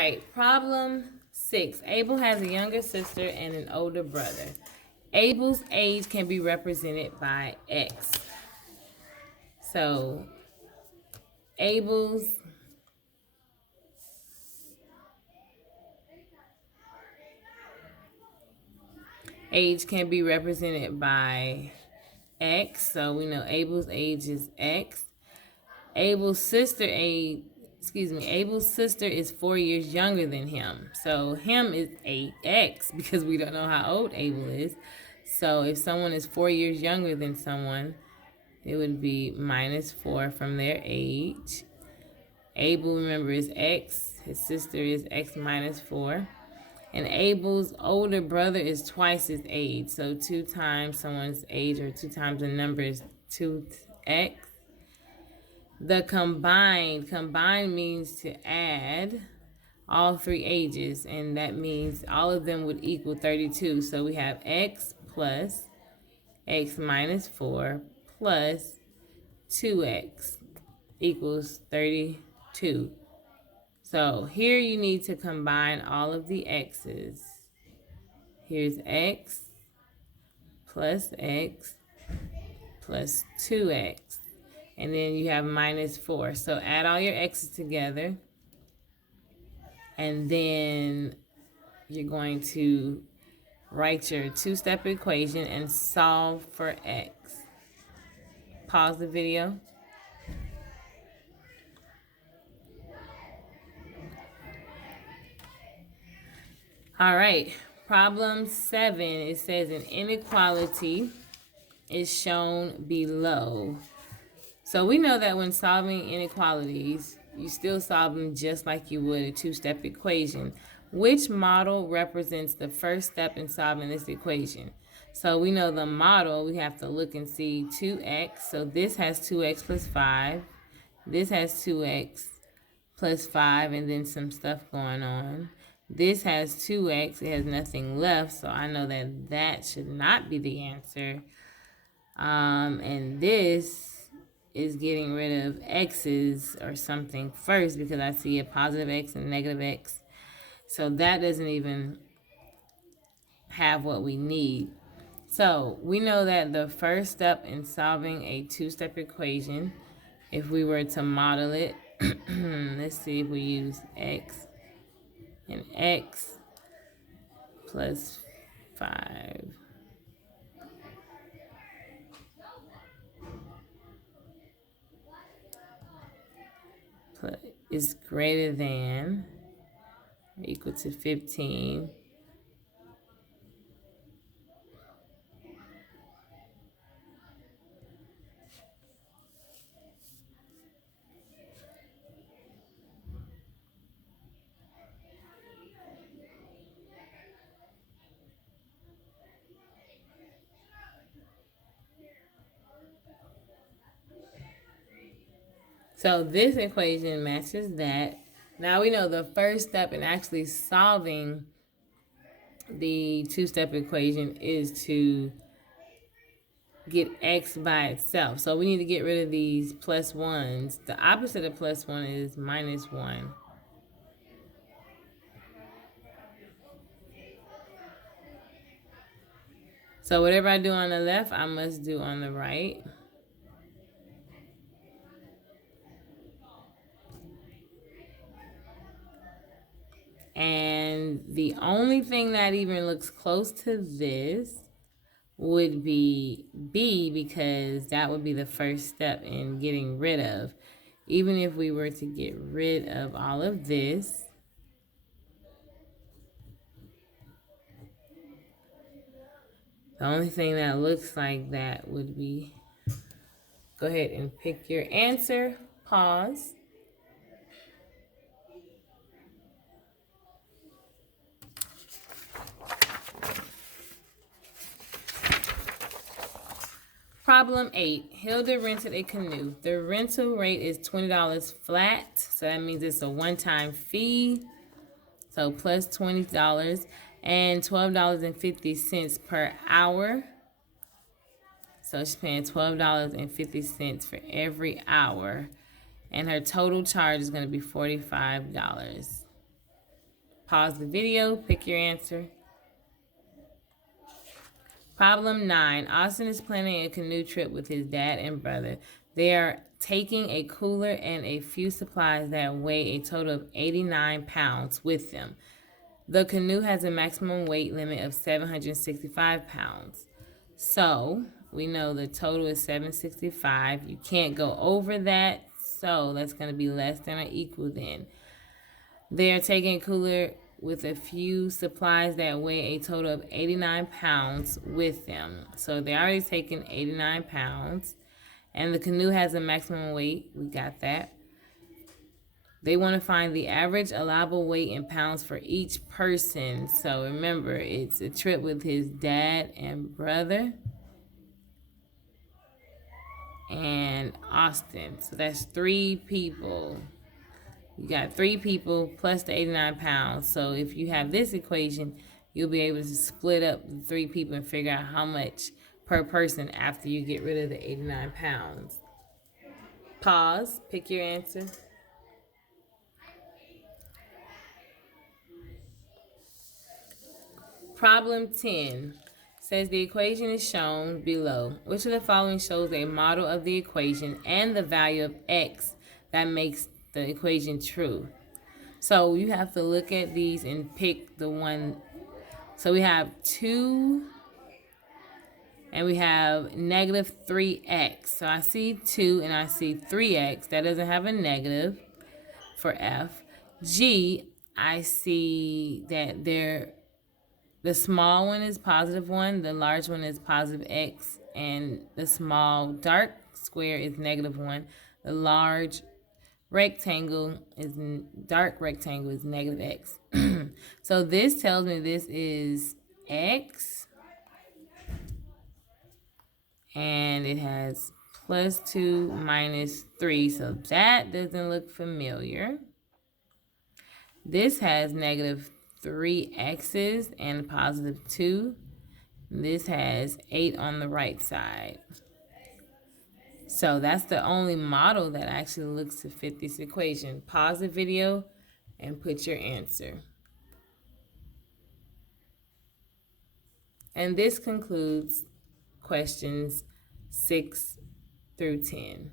All right, problem 6. Abel has a younger sister and an older brother. Abel's age can be represented by X. So Abel's age can be represented by X. So we know Abel's age is X. Abel's sister is 4 years younger than him. So him is X because we don't know how old Abel is. So if someone is 4 years younger than someone, it would be -4 from their age. Abel, remember, is X. His sister is X minus 4. And Abel's older brother is twice his age. So 2 times someone's age, or 2 times a number, is 2x. The combined means to add all 3 ages. And that means all of them would equal 32. So we have X plus X minus 4 plus 2x equals 32. So here you need to combine all of the x's. Here's x plus 2x. And then you have -4. So add all your x's together. And then you're going to write your 2-step equation and solve for x. Pause the video. All right, problem 7, it says an inequality is shown below. So we know that when solving inequalities, you still solve them just like you would a 2-step equation. Which model represents the first step in solving this equation? So we know the model, we have to look and see 2x. So this has 2x plus 5. This has 2x plus 5 and then some stuff going on. This has 2x, it has nothing left, so I know that that should not be the answer. And this is getting rid of x's or something first because I see a positive x and negative x. So that doesn't even have what we need. So we know that the first step in solving a 2-step equation, if we were to model it, let's see if we use x and x plus 5 is greater than or equal to 15. So this equation matches that. Now we know the first step in actually solving the 2-step equation is to get x by itself. So we need to get rid of these plus 1s. The opposite of plus 1 is -1. So whatever I do on the left, I must do on the right. And the only thing that even looks close to this would be B, because that would be the first step in getting rid of. Even if we were to get rid of all of this, the only thing that looks like that would be, go ahead and pick your answer, pause. Problem 8, Hilda rented a canoe. The rental rate is $20 flat, so that means it's a one-time fee. So plus $20 and $12.50 per hour. So she's paying $12.50 for every hour. And her total charge is going to be $45. Pause the video, pick your answer. Problem 9. Austin is planning a canoe trip with his dad and brother. They are taking a cooler and a few supplies that weigh a total of 89 pounds with them. The canoe has a maximum weight limit of 765 pounds. So we know the total is 765. You can't go over that, so that's going to be less than or equal then. They are taking a cooler with a few supplies that weigh a total of 89 pounds with them. So they're already taking 89 pounds. And the canoe has a maximum weight. We got that. They want to find the average allowable weight in pounds for each person. So remember, it's a trip with his dad and brother and Austin. So that's 3 people. You got 3 people plus the 89 pounds. So if you have this equation, you'll be able to split up the 3 people and figure out how much per person after you get rid of the 89 pounds. Pause, pick your answer. Problem 10 says the equation is shown below. Which of the following shows a model of the equation and the value of x that makes the equation true? So you have to look at these and pick the one. So we have 2 and we have negative 3x. So I see 2 and I see 3x. That doesn't have a negative for F. G, I see that the small one is positive 1, the large one is positive x, and the small dark square is negative 1. The large rectangle is dark rectangle is negative x. So this tells me this is x, and it has plus 2 minus 3, so that doesn't look familiar. This has negative 3 x's and positive 2. This has 8 on the right side. So that's the only model that actually looks to fit this equation. Pause the video and put your answer. And this concludes questions 6 through 10.